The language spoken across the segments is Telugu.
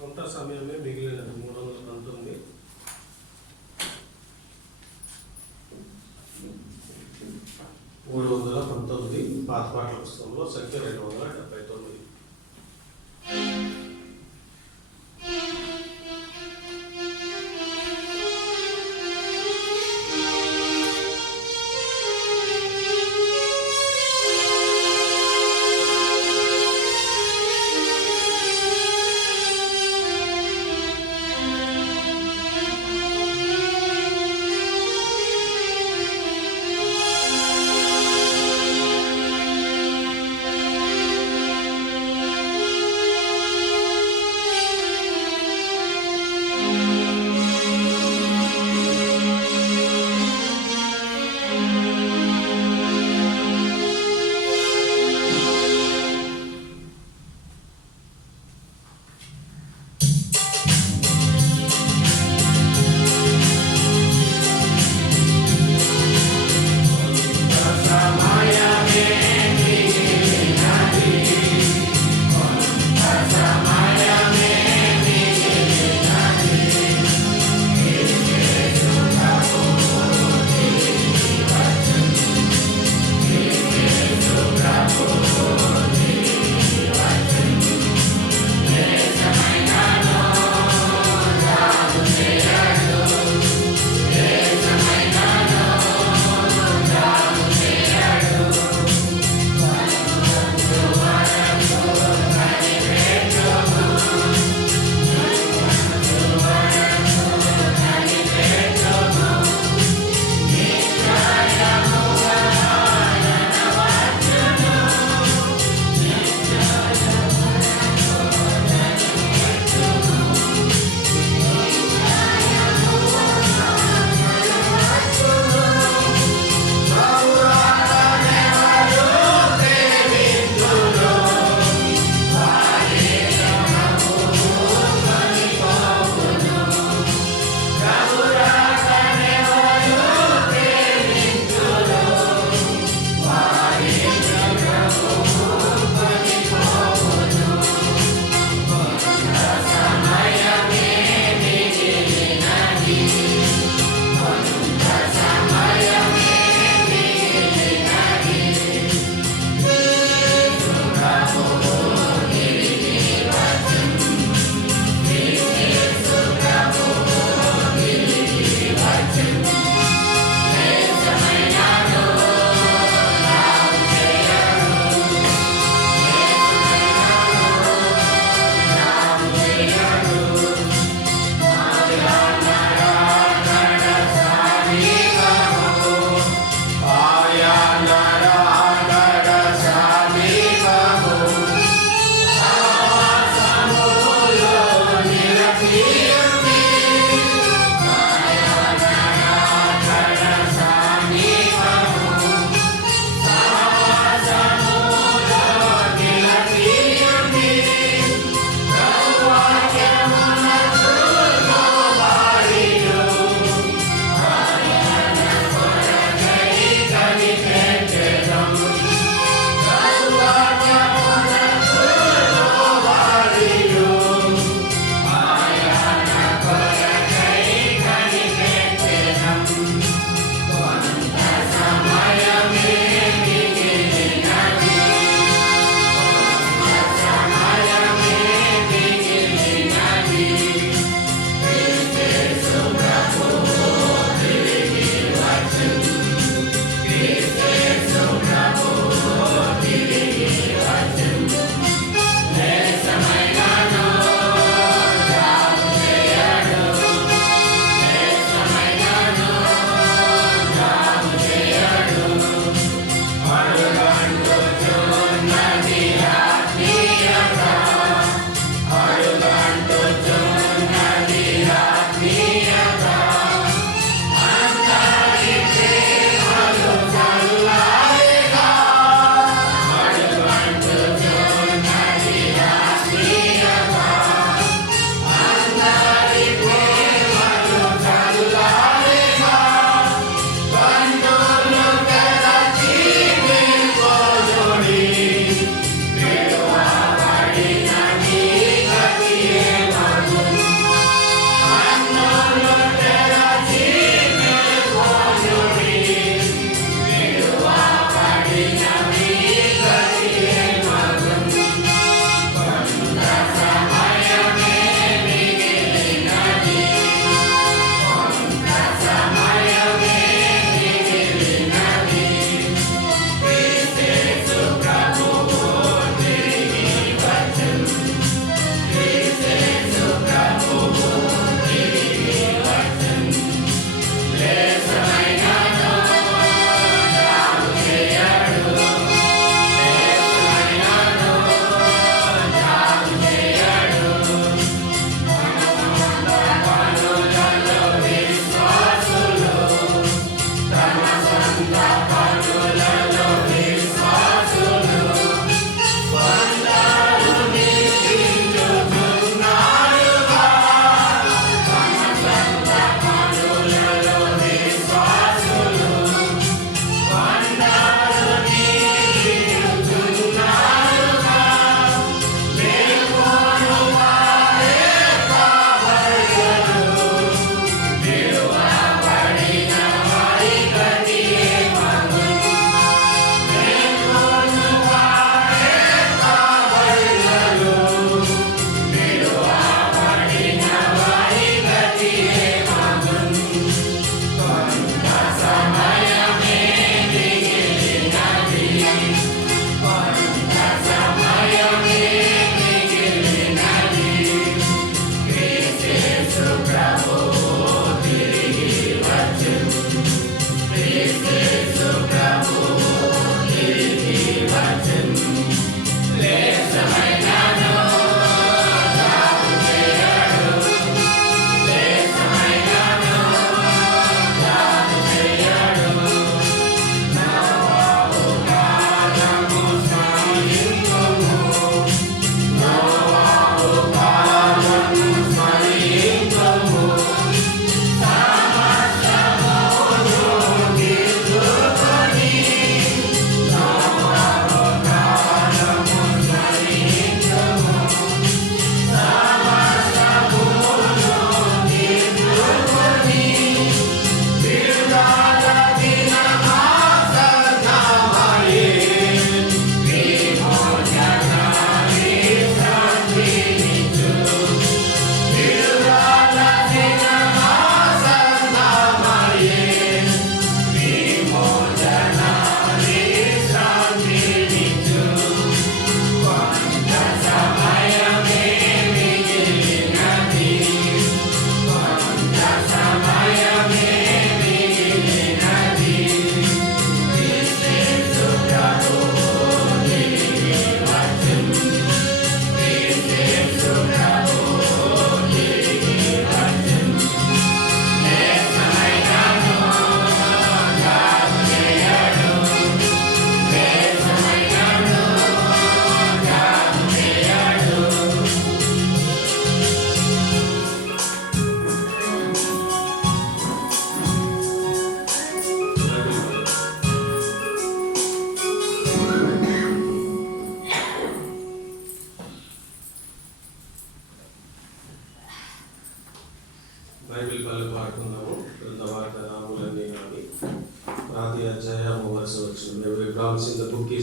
కొంత సమయమే మిగిలినది 319. పాత పాటల పుస్తకంలో సంఖ్య 279.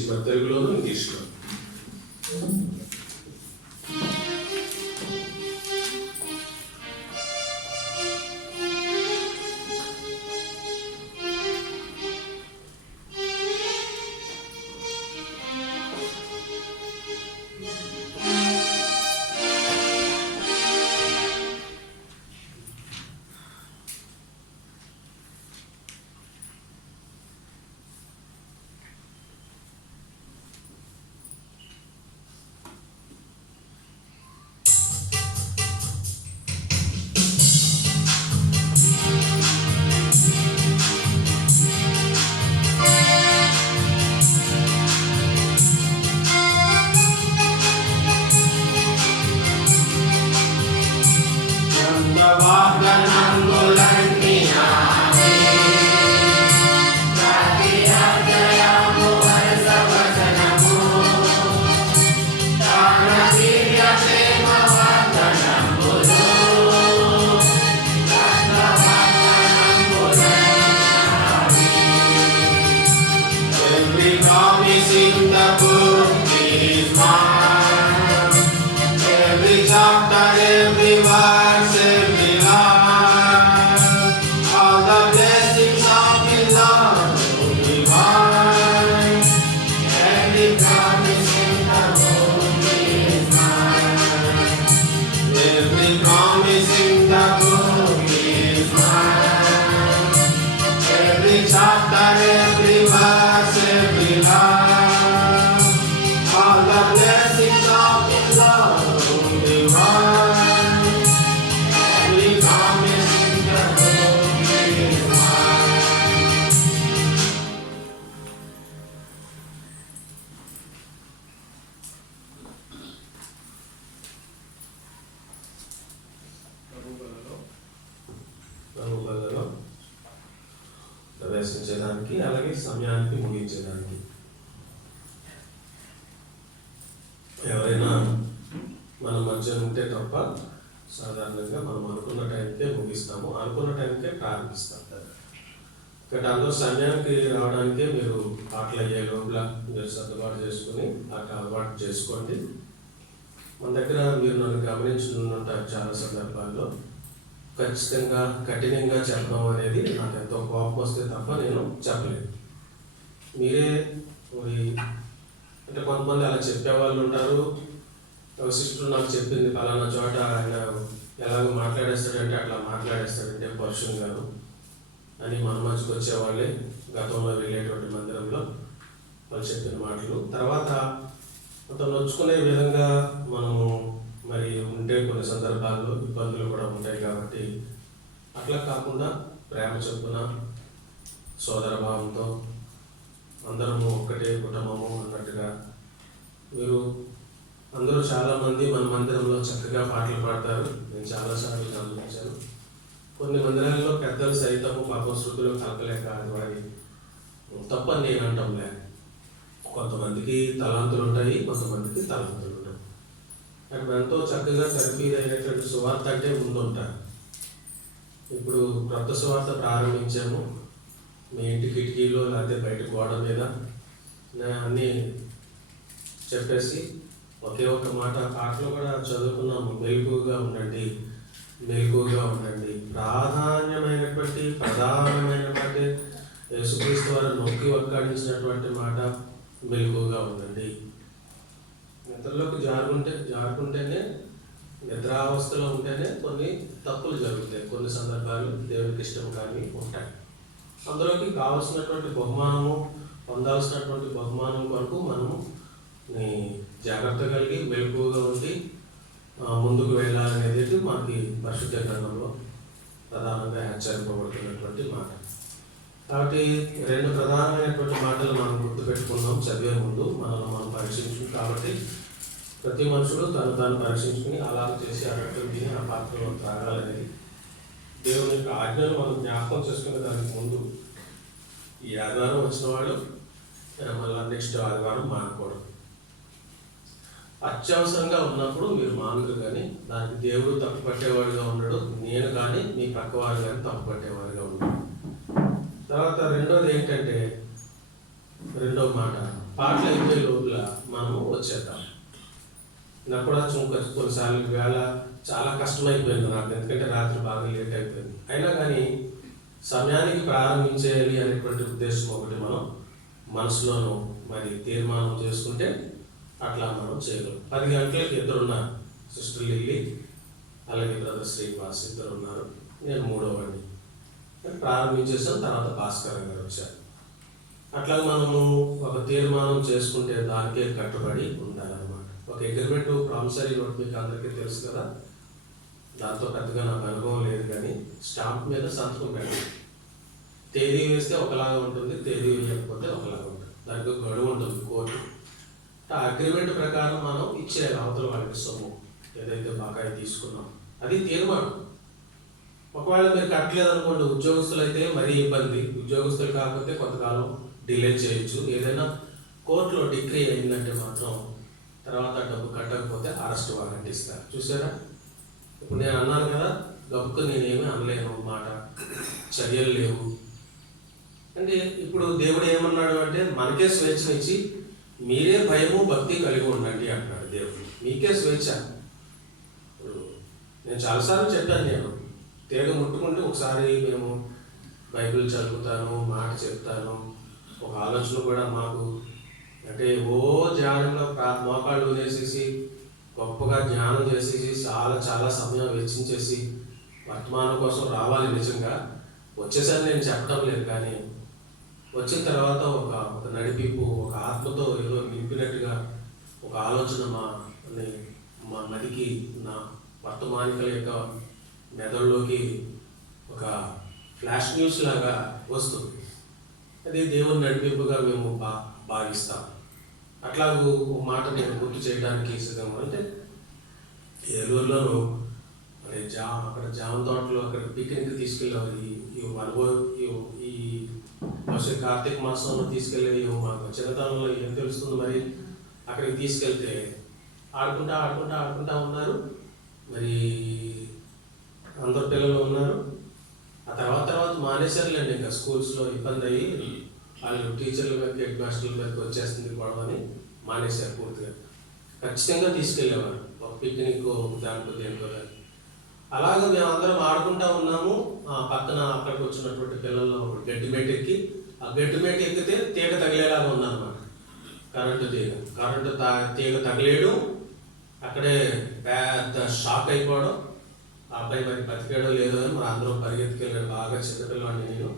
మరి తెలుగులోను ఇంగ్లీష్లో. ప్రవేశించేదానికి అలాగే సమయానికి ముగించేదానికి. ఎవరైనా మన మధ్య ఉంటే తప్ప సాధారణంగా మనం అనుకున్న టైంకే ముగిస్తాము, అనుకున్న టైంకే ప్రారంభిస్తాం. ఇక్కడ అందులో సమయానికి రావడానికే మీరు పాటలు అయ్యే లోపల మీరు సర్దుబాటు చేసుకుని అట్లా అలవాటు చేసుకోండి. మన దగ్గర మీరు నన్ను గమనించుకుంటారు చాలా సందర్భాల్లో ఖచ్చితంగా కఠినంగా చెప్పడం అనేది నాకు ఎంతో కోపం వస్తే తప్ప నేను చెప్పలేను. మీరే అంటే కొంతమంది అలా చెప్పేవాళ్ళు ఉంటారు. సిస్టర్ నాకు చెప్పింది పలానా చోట ఆయన ఎలాగో మాట్లాడేస్తాడంటే అట్లా మాట్లాడేస్తాడంటే పరుషం గారు అని మన మధ్యకి వచ్చేవాళ్ళే గతంలో వెళ్ళేటువంటి మందిరంలో వాళ్ళు చెప్పిన మాటలు. తర్వాత కొంత నొచ్చుకునే విధంగా మనము మరి ఉంటే కొన్ని సందర్భాల్లో ఇబ్బందులు కూడా ఉంటాయి. కాబట్టి అట్లా కాకుండా ప్రేమ చొప్పున సోదర భావంతో అందరము ఒక్కటే కుటుంబము అన్నట్టుగా మీరు అందరూ చాలామంది మన మందిరంలో చక్కగా పాటలు పాడతారు. నేను చాలాసార్లు గమనించాను. కొన్ని మందిరాల్లో పెద్దలు సైతము పాపం శృతులు కలపలేక అది వాడి తప్పని నేను అంటాంలే. కొంతమందికి తలాంతులు ఉంటాయి, కొంతమందికి తలాంతులు ఉంటాయి. అక్కడ ఎంతో చక్కగా తర్ఫీదైనటువంటి సువార్త అంటే ముందుంటారు. ఇప్పుడు క్రొత్త సువార్త ప్రారంభించాము. మీ ఇంటి కిటికీలో లేకపోతే బయట గోడ మీద అన్నీ చెప్పేసి ఒకే ఒక మాట పాటలు కూడా చదువుకున్నాము. మెలకువగా ఉండండి, మెలకువగా ఉండండి. ప్రధానమైనటువంటి యేసుక్రీస్తు వారు నొక్కి ఒక్కాడించినటువంటి మాట మెలకువగా ఉండండి. నిద్రలోకి జారుకుంటేనే నిద్రావస్థలో ఉంటేనే కొన్ని తప్పులు జరుగుతాయి. కొన్ని సందర్భాలు దేవునికి ఇష్టం కానీ ఉంటాయి. అందులోకి కావాల్సినటువంటి బహుమానము, పొందాల్సినటువంటి బహుమానం కొరకు మనము జాగ్రత్త కలిగి మెలకువగా ఉండి ముందుకు వెళ్ళాలనేది మనకి పరిశుద్ధ గ్రంథంలో ప్రధానంగా హెచ్చరింపబడుతున్నటువంటి మాట. కాబట్టి రెండు ప్రధానమైనటువంటి మాటలు మనం గుర్తుపెట్టుకున్నాం చదివే ముందు మనల్ని మనం పరీక్షించుకుని. కాబట్టి ప్రతి మనుషుడు తాను పరీక్షించుకుని అలా చేసి అన్నట్టు తిని ఆ పాత్రలో త్రాగాలనేది దేవుని యొక్క ఆజ్ఞను మనం జ్ఞాపకం చేసుకునే దానికి ముందు ఈ ఆదివారం వచ్చిన వాళ్ళు మళ్ళీ నెక్స్ట్ ఆదివారం మానకూడదు. అత్యవసరంగా ఉన్నప్పుడు మీరు మానరు, కానీ దానికి దేవుడు తప్పు పట్టేవాడుగా ఉండడు. నేను కానీ మీ పక్కవారు కానీ తప్పు పట్టేవారుగా ఉండడు. తర్వాత రెండోది ఏంటంటే, రెండో మాట పాటలు అయిపోయే లోపల మనము వచ్చేద్దాం. నాకు కూడా కొన్నిసార్లు వేళ చాలా కష్టమైపోయింది నాకు, ఎందుకంటే రాత్రి బాగా లేట్ అయిపోయింది. అయినా కానీ సమయానికి ప్రారంభించేయాలి అనేటువంటి ఉద్దేశం ఒకటి మనం మనసులోనూ మరి తీర్మానం చేసుకుంటే అట్లా మనం చేయగలం. 10 గంటలకు ఇద్దరున్నారు, సిస్టర్ లిల్లీ అలాగే బ్రదర్ శ్రీనివాస్ ఇద్దరు ఉన్నారు, నేను 3వ వాడిని. ప్రారంభించేసాం, తర్వాత భాస్కర్ గారు వచ్చారు. అట్లా మనము ఒక తీర్మానం చేసుకుంటే దానికే కట్టుబడి ఉండాలన్నమాట. ఒక అగ్రిమెంట్ ప్రామిసరీ నోట్ మీకు అందరికీ తెలుసు కదా, దాంతో పెద్దగా నాకు అనుభవం లేదు, కానీ స్టాంప్ మీద సంతకం పెట్టాలి. తేదీ వేస్తే ఒకలాగా ఉంటుంది, తేదీ వేయకపోతే ఒకలాగా ఉంటుంది, దానికి ఒక గడువు ఉంటుంది కోర్టు. ఆ అగ్రిమెంట్ ప్రకారం మనం ఇచ్చే అవతల వాళ్ళకి సొమ్ము ఏదైతే బకాయి తీసుకున్నాం అది తీర్మానం. ఒకవేళ మీరు కట్టలేదు అనుకోండి, ఉద్యోగస్తులు అయితే మరీ ఇబ్బంది, ఉద్యోగస్తులు కాకపోతే కొంతకాలం డిలే చేయొచ్చు. ఏదైనా కోర్టులో డిగ్రీ అయిందంటే మాత్రం తర్వాత డబ్బు కట్టకపోతే అరెస్ట్ వారెంట్ ఇస్తారు. చూసారా, ఇప్పుడు నేను అన్నాను కదా, గబ్బుకు నేనేమీ అనలేను, మాట చర్యలు లేవు అంటే. ఇప్పుడు దేవుడు ఏమన్నాడు అంటే మనకే స్వేచ్ఛనిచ్చి మీరే భయము భక్తి కలిగి ఉండండి అంటున్నాడు దేవుడు. మీకే స్వేచ్ఛ. నేను చాలాసార్లు చెప్పాను, నేను తీగ ముట్టుకుంటే ఒకసారి మేము బైబిల్ చదువుతాను, మాట చెప్తాను, ఒక ఆలోచన కూడా మాకు అంటే ధ్యానంలో మోకాళ్ళు వేసేసి గొప్పగా ధ్యానం చేసేసి చాలా సమయం వెచ్చించేసి వర్తమానం కోసం రావాలి. నిజంగా వచ్చేసరి నేను చెప్పడం లేదు, కానీ వచ్చిన తర్వాత ఒక నడిపింపు, ఒక ఆత్మతో ఏదో నింపినట్టుగా ఒక ఆలోచన మా నదికి, నా వర్తమానికల యొక్క మెదడులోకి ఒక ఫ్లాష్ న్యూస్ లాగా వస్తుంది. అది దేవుని నడిపింపుగా మేము భావిస్తాం. అట్లాగూ ఒక మాట నేను గుర్తు చేయడానికి సిద్ధంగా, అంటే ఏలూరులోనూ మరి అక్కడ జామ తోటలో అక్కడ పిక్నిక్ తీసుకెళ్ళాము. ఈ వచ్చే కార్తీక మాసంలో తీసుకెళ్ళేది మాకు చిన్నతనంలో ఏం తెలుస్తుంది. మరి అక్కడికి తీసుకెళ్తే ఆడుకుంటా ఉన్నారు. మరి అందరు పిల్లలు ఉన్నారు. ఆ తర్వాత మానేశారులేండి, ఇంకా స్కూల్స్లో ఇబ్బంది అయ్యి వాళ్ళు టీచర్ల మీదకి, హెడ్ మాస్టర్ల మీదకి వచ్చేస్తుంది గొడవని మానేశారు పూర్తిగా. ఖచ్చితంగా తీసుకెళ్ళేవారు ఒక పిక్నిక్, దాంట్లో దేనికో కానీ. అలాగే మేము అందరం ఆడుకుంటా ఉన్నాము. పక్కన అక్కడికి వచ్చినటువంటి పిల్లల్లో గడ్డి మేట ఎక్కి, ఆ గడ్డి మేట ఎక్కితే తీగ తగిలేలాగా ఉందన్నమాట. కరెంటు తీగ తగిలేయడం, అక్కడే పెద్ద షాక్ అయిపోవడం. ఆ అబ్బాయి మరి బతికాడో లేదో అని మరి అందరూ పరిగెత్తుకెళ్ళాడు. బాగా చిన్నపిల్లవాడిని నేను,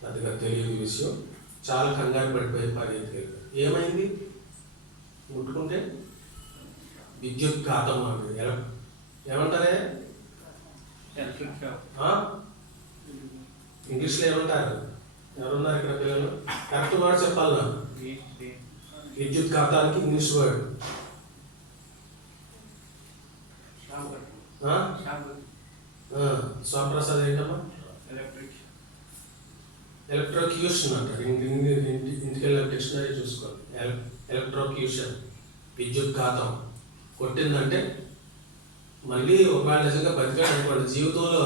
పెద్దగా తెలియని విషయం. చాలా కంగారు పడిపోయి పరిగెత్తుకెళ్ళాడు. ఏమైంది? ముట్టుకుంటే విద్యుత్ ఘాతం అండి. ఏమంటారే ఇంగ్లీష్లో ఏమంటారు? ఎవరున్నారు ఇక్కడ పిల్లలు? కరెక్ట్ వర్డ్ చెప్పాలి నాకు. విద్యుత్ ఘాతానికి ఇంగ్లీష్ వర్డ్ స్వప్రసాద్ ఏంటమ్మా? ఎలక్ట్రోక్యూషన్ అంటారు. ఇంటికెళ్ళి డిక్షనరీ చూసుకోవాలి. ఎలక్ట్రోక్యూషన్, విద్యుత్ ఘాతం. కొట్టిందంటే మళ్ళీ ఒకవేళ నిజంగా బతికాడు అనుకోండి, జీవితంలో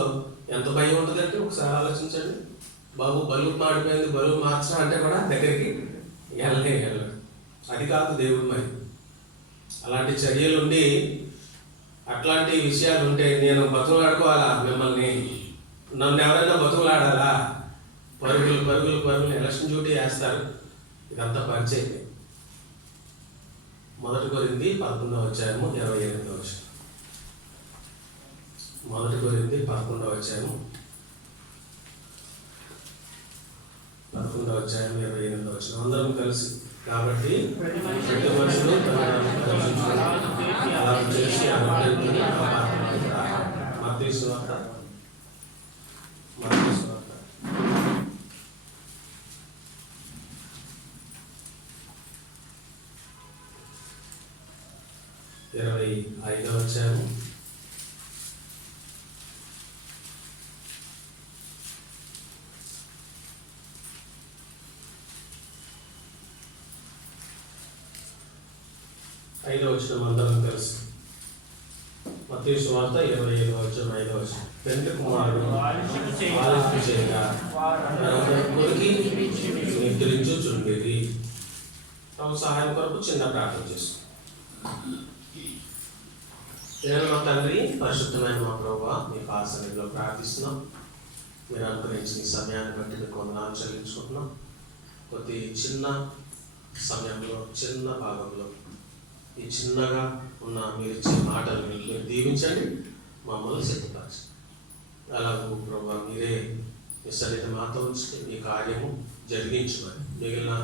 ఎంత భయం ఉంటుందంటే ఒకసారి ఆలోచించండి. బాబు బల్బు మాడిపోయింది, బల్బు మార్చడం అంటే కూడా దగ్గరికి వెళ్ళడు. అది కాదు దేవుడు. మరి అలాంటి చర్యలు ఉండి అట్లాంటి విషయాలు ఉంటే నేను బతుకులాడుకోవాలా? మిమ్మల్ని, నన్ను ఎవరైనా బతుకులాడాలా? పరుగులు ఎలక్షన్ డ్యూటీ వేస్తారు. ఇదంతా పరిచయం. 1 కొరింథీ 11వ అధ్యాయము 28వ వచనం. 1 కొరింథీ 11వ అధ్యాయము 28వ వచనం. అందరం కలిసి, కాబట్టి ప్రతి మనుషులు అలా చేసి మత్తయి సువార్త 25వ అధ్యాయము 5వ వచనం. అందరం కలిసి మత్తయి సువార్త 25వ అధ్యాయం 5వ వచనం. తండ్రి కుమారుడు ఆలస్యం చేయగా కొరికి నిద్రించుచుండేది. ప్రభు సహాయం కొరకు చిన్న ప్రార్థన చేసుకుంటాం. నేను మా తండ్రి, పరిశుద్ధమైన మా ప్రభువా, మీకు ఆసన్నిధిలో ప్రార్థిస్తున్నాం. మీరు అనుగ్రహించిన ఈ సమయాన్ని బట్టి మీకు వందనాలు చెల్లించుకుంటున్నాం. కొద్ది చిన్న సమయంలో, చిన్న భాగంలో ఈ చిన్నగా ఉన్న మీరు ఇచ్చే మాటలు మీరు దీవించండి, మమ్మల్ని సిద్ధపరచండి. అలాగూ ప్రభు మీరే మీ సన్నిధి మాతో ఉంచి మీ కార్యము జరిగించమని, మిగిలిన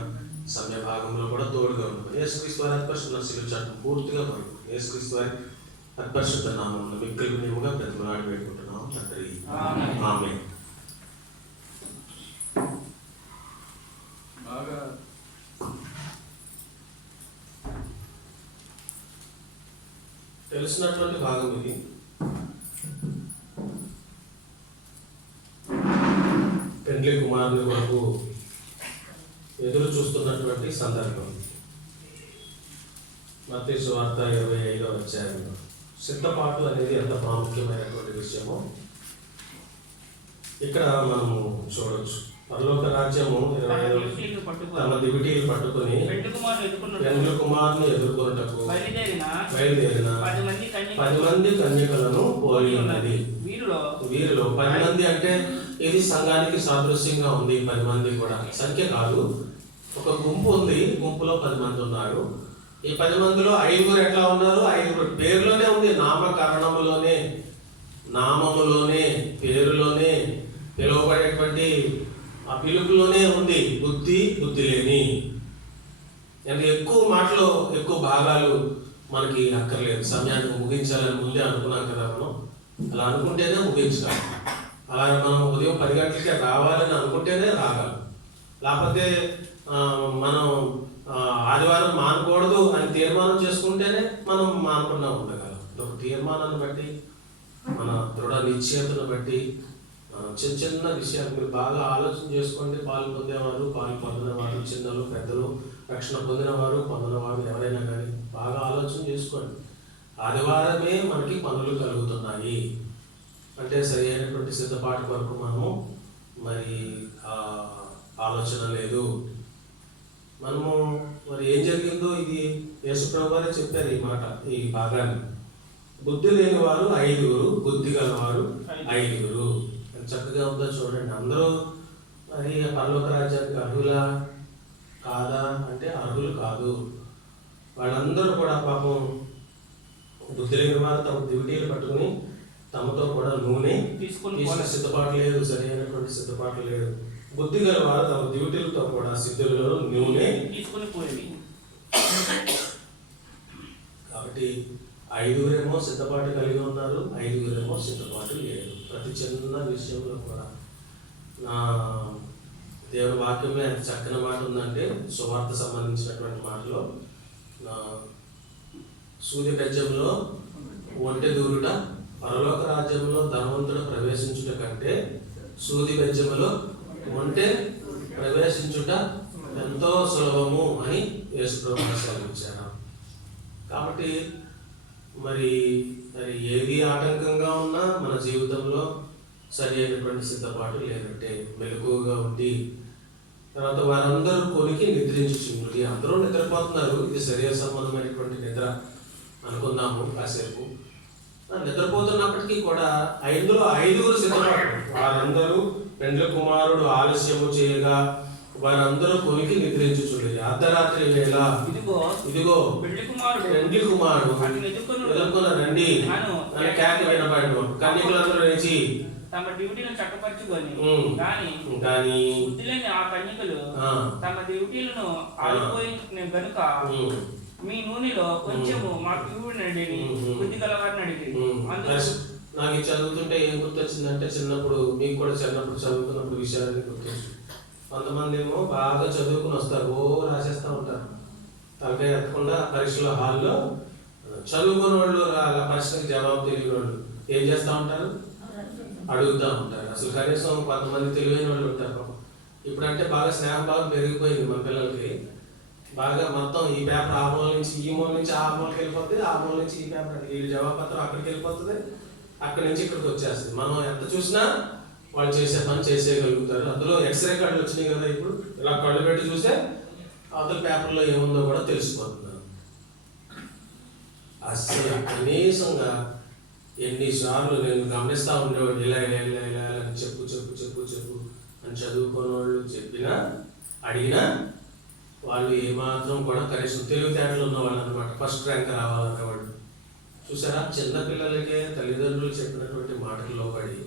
సమయ భాగంలో కూడా తోడుగా ఉండమని యేసుక్రీస్తు వారి అత్పరిశుద్ధ శిలువ చాటును పూర్తిగా పడుతుంది. యేసుక్రీస్తు వారి అత్పరిశుద్ధ నామములో మిక్కిలి వినయముగా బ్రతిమలాడి పెట్టుకుంటున్నాం తండ్రి, ఆమేన్. తెలిసినటువంటి భాగం ఇది. పెండ్లి కుమారుని కొరకు ఎదురు చూస్తున్నటువంటి సందర్భం. మత్తయి సువార్త 25వ అధ్యాయంలో సిద్ధపాటు అనేది ఎంత ప్రాముఖ్యమైనటువంటి విషయమో ఇక్కడ మనము చూడవచ్చు. పరలోక రాజ్యము తమ దివిటీలు పట్టుకుని పెండ్లి కుమారుని ఎదుర్కొనుటకు బయలుదేరిన 10 మంది కన్యకలను పోలి ఉన్నది. వీరిలో 10 మంది అంటే ఇది సంఘానికి సాదృశ్యంగా ఉంది. 10 మంది కూడా సంఖ్య కాదు, ఒక గుంపు ఉంది. గుంపులో 10 మంది ఉన్నారు. ఈ 10 మందిలో 5 ఎట్లా ఉన్నారు? 5 పేరులోనే ఉంది, నామకరణములోనే, నామములోనే, పేరులోనే, పిలువబడేటువంటి ఆ పిలుపులోనే ఉంది బుద్ధి, బుద్ధి లేని. అంటే ఎక్కువ మాటలు, ఎక్కువ భాగాలు మనకి అక్కర్లేదు. సమయానికి ముగించాలని ముందే అనుకున్నాం కదా మనం. అలా అనుకుంటేనే ముగించాలి. అలా మనం ఉదయం 10 గంటలకే రావాలని అనుకుంటేనే రాగాలి. లేకపోతే మనం ఆదివారం మానకూడదు అని తీర్మానం చేసుకుంటేనే మనం మానకుండా ఉండగలం. ఒక తీర్మానాన్ని బట్టి, మన దృఢ నిశ్చయతను బట్టి చిన్న చిన్న విషయాలు మీరు బాగా ఆలోచన చేసుకోండి. పాలు పొందేవారు, పాలు పొందినవారు, చిన్నలు పెద్దలు, రక్షణ పొందినవారు, పొందినవారు ఎవరైనా కానీ బాగా ఆలోచన చేసుకోండి. ఆదివారమే మనకి పనులు కలుగుతున్నాయి అంటే సరి అయినటువంటి సిద్ధపాటు కొరకు మనము మరి ఆలోచన లేదు. మనము మరి ఏం జరిగిందో ఇది యేసుప్రభు వారే చెప్పారు ఈ మాట, ఈ భాగాన్ని. బుద్ధి లేని వారు 5, బుద్ధి గలవారు 5. చక్కగా ఉందో చూడండి. అందరూ మరి పరలోక రాజ్యానికి అర్హులా కాదా అంటే అర్హులు కాదు. వాళ్ళందరూ కూడా పాపం బుద్ధి లేని వారు తమ దివిటీలు పట్టుకుని తమతో కూడా నూనె తీసుకుని సిద్ధపాటు లేదు, సరైనటువంటి సిద్ధపాటు లేదు. బుద్ధి గల వారు తమ దివిటీలతో కూడా సిద్ధులలో నూనె తీసుకుని పోయింది. కాబట్టి 5 సిద్ధపాటు కలిగి ఉన్నారు, 5 సిద్ధపాటు లేదు. ప్రతి చిన్న విషయంలో కూడా నా దేవుని వాక్యమే ఎంత చక్కని మాట ఉందంటే, సువార్త సంబంధించినటువంటి మాటలో సూర్య గజ్యంలో ఒంటె దూరుట, పరలోక రాజ్యంలో ధనవంతుడు ప్రవేశించుట కంటే సూది బెజ్జములో ఒంటె ప్రవేశించుట ఎంతో సులభము అని యేసుప్రభువు సెలవిచ్చారు. కాబట్టి మరి ఏది ఆటంకంగా ఉన్నా మన జీవితంలో సరి అయినటువంటి సిద్ధపాటు లేదంటే మెలకువగా ఉండి, తర్వాత వారందరూ కొనికి నిద్రించుచుండి. అందరూ నిద్రపోతున్నారు, ఇది శరీర సంబంధమైనటువంటి నిద్ర అనుకున్నాము కాసేపు. నిద్రపోతున్నప్పటికీ కూడా 5 సిద్ధపాటు. వారందరూ పెండ్లి కుమారుడు ఆలస్యము చేయగా వారందరూ కొనికి నిద్రించుచుండి. అర్ధరాత్రి వేళ ఇదిగో పెండ్లి కుమారుడు ఎదుర్కొన్న రండి అని కేక వినబడను. కన్యకులందరూ లేచి తమ డ్యూటీలను చక్కపరచుకొని కానీ ఆ కన్యకలు తమ డ్యూటీలను ఆడిపోయిన గనుక మీ నూనెలో కొంచెము మాకు ఇవ్వండి బుద్ధి గలవారిని అడిగి. నాకు చదువుతుంటే ఏం గుర్తొచ్చిందంటే, చిన్నప్పుడు మీకు కూడా చిన్నప్పుడు చదువుతున్నప్పుడు విషయాన్ని గుర్తొచ్చింది. కొంతమంది ఏమో బాగా చదువుకుని వస్తారు, రాసేస్తూ ఉంటారు తలకాయ ఎత్తకుండా పరీక్షల హాల్లో. చదువుకున్న వాళ్ళు ప్రశ్నకి జవాబు తెలియని వాళ్ళు ఏం చేస్తూ ఉంటారు? అడుగుతూ ఉంటారు. అసలు కనీసం కొంతమంది తెలివైన వాళ్ళు ఉంటారు. ఇప్పుడంటే బాగా స్నేహం బాగా పెరిగిపోయింది మన పిల్లలకి. బాగా మొత్తం ఈ పేపర్ ఆ మూల నుంచి ఈ మూల నుంచి ఆ మూలకి వెళ్ళిపోతుంది, ఆ మూల నుంచి ఈ పేపర్ ఈ జవాబపత్రం అక్కడికి వెళ్ళిపోతుంది, అక్కడి నుంచి ఇక్కడికి వచ్చేస్తుంది. మనం ఎంత చూసినా వాళ్ళు చేసే పని చేసేయగలుగుతారు. అందులో ఎక్స్రే కార్డులు వచ్చినాయి కదా ఇప్పుడు, ఇలా కళ్ళు పెట్టి చూస్తే అవతల పేపర్లో ఏముందో కూడా తెలిసిపోతున్నాను. అసలు కనీసంగా ఎన్నిసార్లు నేను గమనిస్తూ ఉండేవాడు, ఇలా ఇలా ఇలా ఇలా అని చెప్పు చెప్పు చెప్పు చెప్పు అని చదువుకున్న వాళ్ళు చెప్పినా అడిగినా వాళ్ళు ఏమాత్రం కూడా కనీసం తెలివితేటలు ఉన్నవాళ్ళు అనమాట. ఫస్ట్ ర్యాంక్ రావాలనేవాడు. చూసారా, చిన్నపిల్లలకే తల్లిదండ్రులు చెప్పినటువంటి మాటల్లో పడి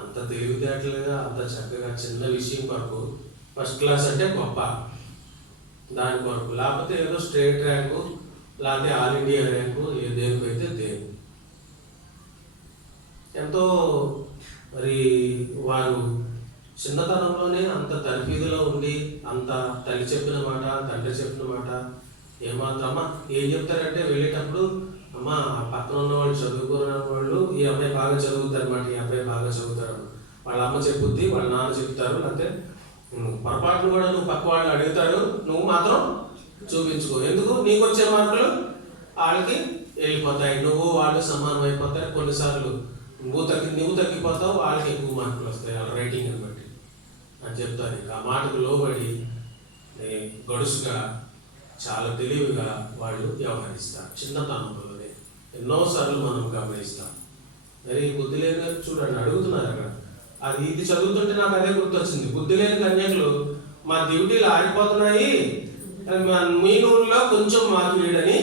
అంత తెలివితేటలుగా అంత చక్కగా చిన్న విషయం కొరకు ఫస్ట్ క్లాస్ అంటే గొప్ప, దాని కొరకు లేకపోతే ఏదో స్టేట్ ర్యాంకు లేకపోతే ఆల్ ఇండియా ర్యాంకు దేనికైతే దేని ఎంతో మరి వారు చిన్నతనంలోనే అంత తర్ఫీదులో ఉండి అంత తల్లి చెప్పిన మాట తండ్రి చెప్పిన మాట ఏమాత్రం అమ్మ ఏం చెప్తారంటే వెళ్ళేటప్పుడు అమ్మ పక్కన ఉన్న వాళ్ళు చదువుకున్న వాళ్ళు ఈ అబ్బాయి బాగా చదువుతారు అనమాట, ఈ అబ్బాయి బాగా చదువుతారు, వాళ్ళ అమ్మ చెప్పుద్ది వాళ్ళ నాన్న చెప్తారు, లేకపోతే పొరపాటును కూడా నువ్వు పక్క వాళ్ళు అడుగుతాడు, నువ్వు మాత్రం చూపించుకో, ఎందుకు నీకు వచ్చే మార్కులు వాళ్ళకి వెళ్ళిపోతాయి, నువ్వు వాళ్ళు సమానం అయిపోతారు, కొన్నిసార్లు నువ్వు తగ్గిపోతావు, వాళ్ళకి ఎక్కువ మార్కులు వస్తాయి వాళ్ళ రైటింగ్ని బట్టి అని చెప్తారు. ఆ మాటకు లోబడి గడుసుగా చాలా తెలివిగా వాళ్ళు వ్యవహరిస్తారు. చిన్నతనంలోనే ఎన్నోసార్లు మనం గమనిస్తాం. మరి బుద్ధి లేని చూడండి అడుగుతున్నారు అక్కడ, అది ఇది చదువుతుంటే నాకు అదే గుర్తొచ్చింది. బుద్ధి లేని కన్యకులు మా డ్యూటీలు ఆడిపోతున్నాయి, మీ ఊళ్ళో కొంచెం మాకు వీడని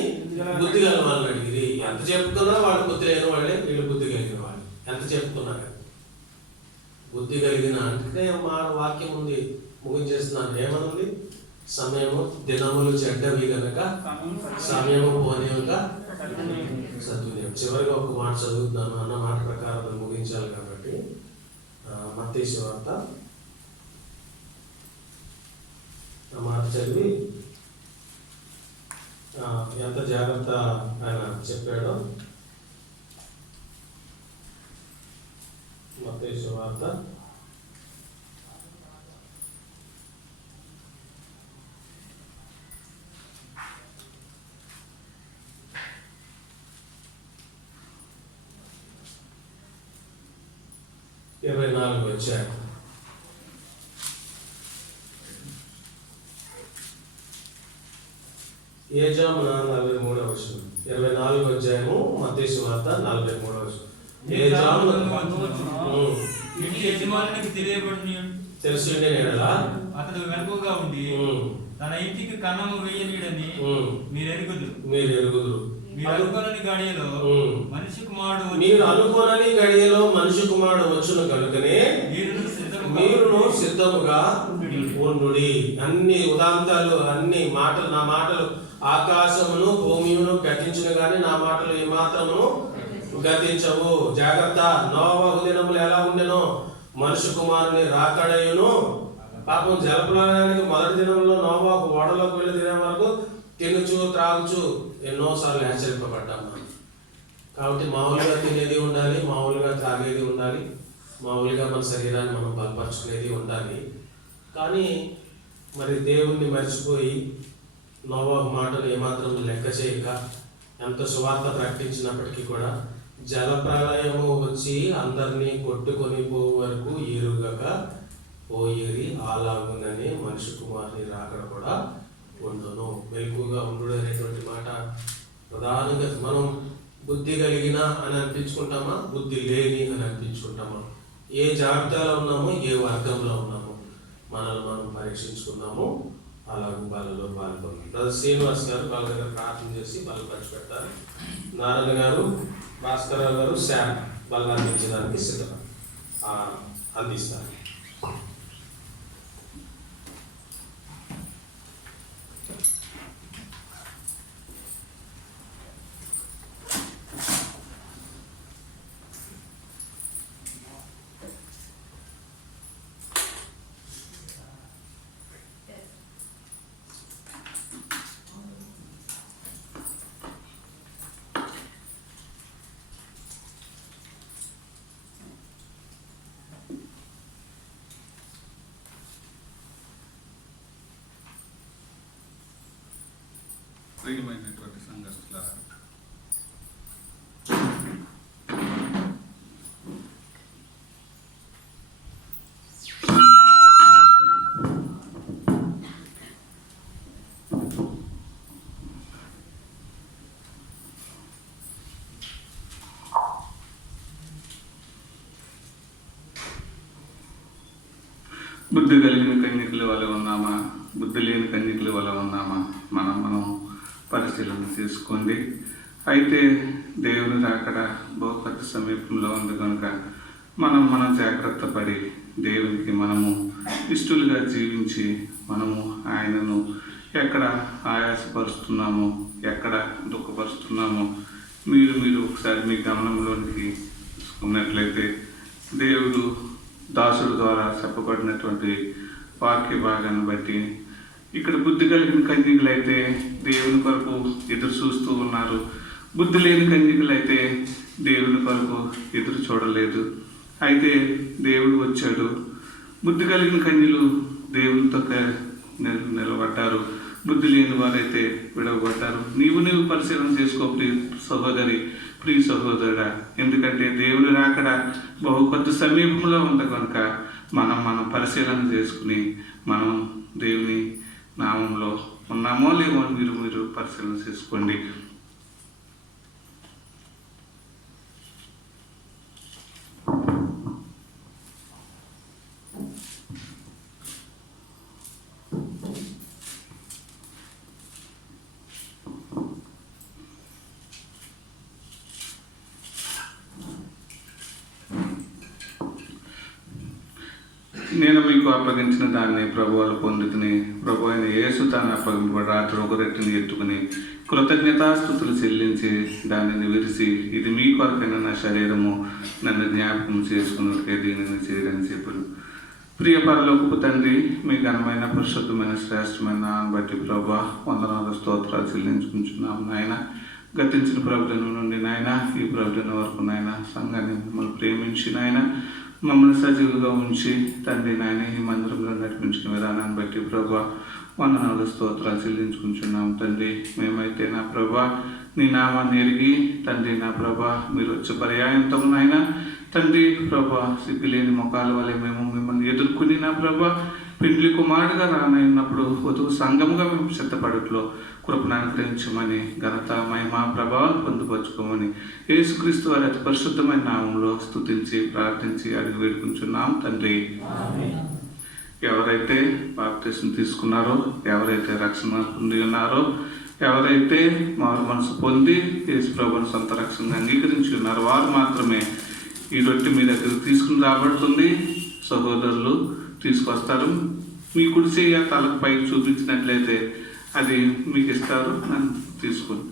బుద్ధి కలిగిన వాళ్ళని అడిగిరి. ఎంత చెప్పుకున్నా వాళ్ళు బుద్ధి లేని వాళ్ళే, వీళ్ళు బుద్ధి కలిగిన వాళ్ళు. ఎంత చెప్పుకున్నారు బుద్ధి కలిగిన అంటే మా వాక్యం ఉంది, ముగించేస్తున్నాను. ఏమనుంది? సమయము దినములు చెడ్డవి కనుక సమయము పోనేక సద్వినియోగం. చివరిగా ఒక మాట చదువుతున్నాను, అన్న మాట ప్రకారం ముగించాలి కాబట్టి మత్తయి సువార్త ఆ మాట చదివి ఎంత జాగ్రత్త ఆయన చెప్పాడో. మత్తయి సువార్త 24 వచ్చాయి. ఏ జామున 43వ వచనం. 24 అధ్యాయము మత్తయి సువార్త 43వ వచనం. ఏ జామున ఇంటి యజమానికి తెలిసిండే నేడలా అతడు వెనుకగా ఉండి తన ఇంటికి కన్నము వేయనీడని మీరు ఎరుగుదురు. మీరు అనుకోనని గడియలో మనిషి కుమారుడు వచ్చును కనుకనే మీరును సిద్ధముగా ఉండుడి. అన్ని ఉదాంతాలు అన్ని మాటలు, నా మాటలు ఆకాశమును భూమియును గతించును గాని నా మాటలు ఏ మాత్రమును గతించవు. జాగ్రత్త. నోవహు దినములు ఎలా ఉండెనో మనిషి కుమారుని రాకడయును. పాపం జలప్రలయానికి మొదటి దినంలో నోవహు ఓడలోకి వెళ్ళే దినం వరకు తినుచు త్రాగుచు ఎన్నోసార్లు ఆశ్చర్యపడ్డాం. కాబట్టి మామూలుగా తినేది ఉండాలి, మామూలుగా త్రాగేది ఉండాలి, మామూలుగా మన శరీరాన్ని మనం బలపరుచుకునేది ఉండాలి. కానీ మరి దేవుణ్ణి మర్చిపోయి నోవహు మాటలు ఏమాత్రం లెక్క చేయక ఎంత సువార్త ప్రకటించినప్పటికీ కూడా జలప్రలయము వచ్చి అందరినీ కొట్టుకొని పోవు వరకు ఎరుగక పోయేది. అలాగుననే మనిషి కుమారుని రాకడ కూడా ఉండును. మెలకుగా ఉండు అనేటువంటి మాట ప్రధానంగా మనం బుద్ధి కలిగిన అని అనిపించుకుంటామా, బుద్ధి లేని అని అనిపించుకుంటామా, ఏ జాబితాలో ఉన్నామో ఏ వర్గంలో ఉన్నామో మనల్ని మనం పరీక్షించుకున్నాము. అలాగే వాళ్ళలో పాల్గొన్నాం. బ్రదర్ శ్రీనివాస్ గారు వాళ్ళ దగ్గర ప్రార్థన చేసి వాళ్ళు పంచిపెడతారు. నారాయణ గారు, భాస్కర్ గారు, శామ్ వాళ్ళు అందించడానికి సిద్ధం అందిస్తారు. ప్రియమైనటువంటి సంఘస్థులారా, బుద్ధి కలిగిన కన్యకల వల్ల ఉన్నామా, బుద్ధి లేని కన్యకల వల్ల ఉన్నామా, మనం పరిశీలన చేసుకోండి. అయితే దేవుని రాకడ బహుపతి సమీపంలో ఉంది కనుక మనం జాగ్రత్త పడి దేవునికి మనము ఇష్టలుగా జీవించి మనము ఆయనను ఎక్కడ ఆయాసపరుస్తున్నామో, ఎక్కడ దుఃఖపరుస్తున్నామో మీరు ఒకసారి మీ గమనంలోనికి తీసుకున్నట్లయితే దేవుడు దాసుడు ద్వారా చెప్పబడినటువంటి వాక్య భాగాన్ని బట్టి ఇక్కడ బుద్ధి కలిగిన కన్యకలైతే దేవుని కొరకు ఎదురు చూస్తూ ఉన్నారు, బుద్ధి లేని కన్యకలైతే దేవుని కొరకు ఎదురు చూడలేదు. అయితే దేవుడు వచ్చాడు, బుద్ధి కలిగిన కన్యలు దేవునితో నిలబడ్డారు, బుద్ధి లేని వారైతే విడవబడ్డారు. నీవు పరిశీలన చేసుకో ప్రియ సహోదరి, ప్రియ సహోదరుడా. ఎందుకంటే దేవుని రాకడ బహుకొద్ది సమీపంలో ఉంది కనుక మనం పరిశీలన చేసుకుని మనం దేవుని నామంలో ఉన్నామో లేవో మీరు పరిశీలన చేసుకోండి. నేను మీకు అప్పగించిన దాన్ని ప్రభువులు పొందుకుని, ప్రభు అయిన యేసు తాను అప్పగింపబడి రాత్రి ఒక రెట్టుని ఎత్తుకుని కృతజ్ఞతాస్తుతులు చెల్లించి దానిని విరిసి, ఇది మీ కొరకైన నా శరీరము, నన్ను జ్ఞాపకం చేసుకున్నట్లే దీనిని చేయడని చెప్పాడు. ప్రియ పరలోకపు తండ్రి, మీ ఘనమైన పరిశుద్ధమైన శ్రేష్టమైన నామమును బట్టి ప్రభువా వందనాలు స్తోత్రాలు చెల్లించుకుంటున్నాము నాయన. గతించిన ప్రభుత్వం నుండి నాయన ఈ ప్రభుత్వం వరకు నాయన సంఘాన్ని మిమ్మల్ని ప్రేమించి నాయన మమ్మల్ని సజీవులుగా ఉంచి తండ్రి నాయన ఈ మందిరంలో నడిపించిన విధానాన్ని బట్టి ప్రభువా వందనాలు స్తోత్రాలు చెల్లించుకుంటున్నాము తండ్రి. మేమైతే నా ప్రభా నీ నామాన్ని ఎరిగి తండ్రి నా ప్రభా మీరు వచ్చే పర్యాయంతో నాయన తండ్రి ప్రభా సిగ్గులేని ముఖాల వల్ల మేము మిమ్మల్ని ఎదుర్కొని నా ప్రభా పెండ్లి కుమారుడుగా రానైనప్పుడు వధువు సంఘముగా మేము సిద్ధపడట్లో కృపను అనుగ్రహించమని, ఘనత మహిమ ప్రభావాలు పొందుపరుచుకోమని యేసుక్రీస్తు వారి అతి పరిశుద్ధమైన నామంలో స్తుతించి ప్రార్థించి అడిగి వేడుకుంటున్నాం తండ్రి. ఎవరైతే బాప్తిసం తీసుకున్నారో, ఎవరైతే రక్షణ పొంది ఉన్నారో, ఎవరైతే మారు మనసు పొంది యేసు ప్రభువుని సొంత రక్షణగా అంగీకరించి ఉన్నారో వారు మాత్రమే ఈ రొట్టె మీ దగ్గరకు తీసుకుని రాబడుతుంది. సహోదరులు తీసుకొస్తారు. మీ కుడి చెయ్యి తలకు పైకి చూపించినట్లయితే అది మీకు ఇస్తారు, నన్ను తీసుకోండి.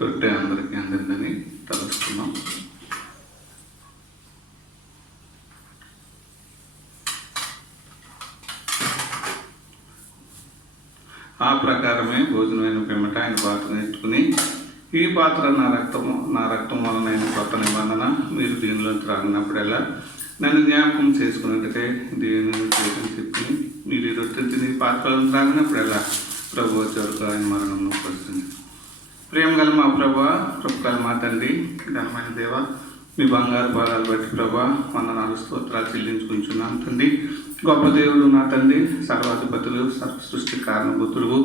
రొట్టె అందరికీ అందిందని తలుచుకున్నాం. ఆ ప్రకారమే భోజనమైన పిమ్మట ఆయన పాత్రను ఎత్తుకుని, ఈ పాత్ర నా రక్తం వలన కొత్త నిబంధన, మీరు దీనిలో త్రాగినప్పుడల్లా నన్ను జ్ఞాపకం చేసుకున్నట్టుగా దేవుని చేయని చెప్పి మీరు ఈ రొట్టె తిని పాత్రలు త్రాగినప్పుడల్లా ప్రభు వచ్చేవరకు ఆయన మరణం పడుతుంది. ప్రేమ గల మా ప్రభా, కృపగల మా తండ్రి, ఘనమైన దేవ, మీ బంగారు పాదాలు బట్టి ప్రభా వందనాలు స్తోత్రాలు చెల్లించుకుంటున్నాం తండ్రి. గొప్ప దేవుడు నా తండ్రి, సర్వాధిపతులు, సర్వ సృష్టి కారణభూతుడు,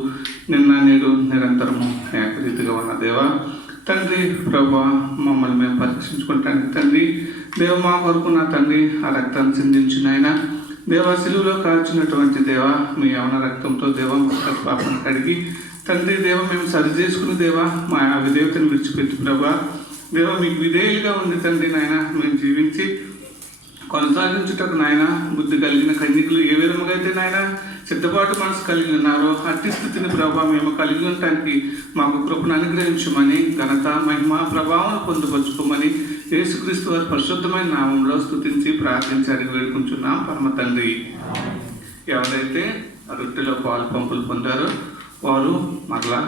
నిన్న నేడు నిరంతరము ఏకరీతిగా ఉన్న దేవ తండ్రి ప్రభా, మమ్మల్ని మేము పరీక్షించుకుంటానికి తండ్రి దేవ మా కొరకు నా తండ్రి ఆ రక్తాన్ని చిందించిన ఆయన దేవ సిలువలో కాల్చినటువంటి దేవ మీ యవన రక్తంతో దేవ పాపను కడిగి తండ్రి దేవ మేము సరి చేసుకుని దేవ మా విధేయతను విడిచిపెట్టి ప్రభా దేవ మీకు విధేయులుగా ఉంది తండ్రి నాయన మేము జీవించి కొనసాగించుటకు నాయన బుద్ధి కలిగిన కన్యకులు ఏ విధముగా అయితే నాయన సిద్ధపాటు మనసు కలిగి ఉన్నారో అట్టి స్థితిని ప్రభా మేము కలిగి ఉండటానికి మాకు కృపను అనుగ్రహించమని ఘనత మహిమ ప్రభావం పొందుపరుచుకోమని యేసుక్రీస్తు వారి పరిశుద్ధమైన నామంలో స్తుతించి ప్రార్థించి అడిగి వేడుకుంటున్నాం పరమ తండ్రి. ఎవరైతే ఆ రొట్టెలో పాలు పంపులు పొందారో వారు మరలా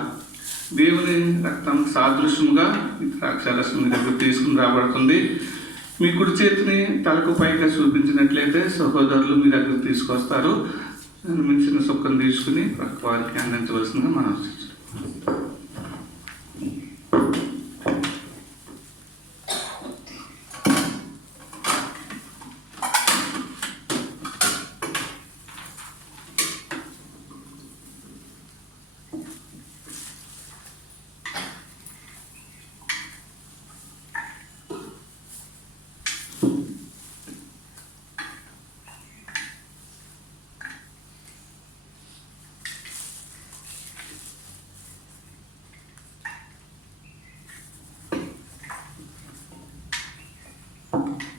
దేవుని రక్తం సాదృశ్యముగా ద్రాక్షారసం దగ్గర తీసుకుని రాబడుతుంది. మీ కుడి చేతిని తలకు పైగా చూపించినట్లయితే సహోదరులు మీ దగ్గర తీసుకొస్తారు. మించిన సుఖం తీసుకుని వారికి అందించవలసిందిగా మనం Thank you.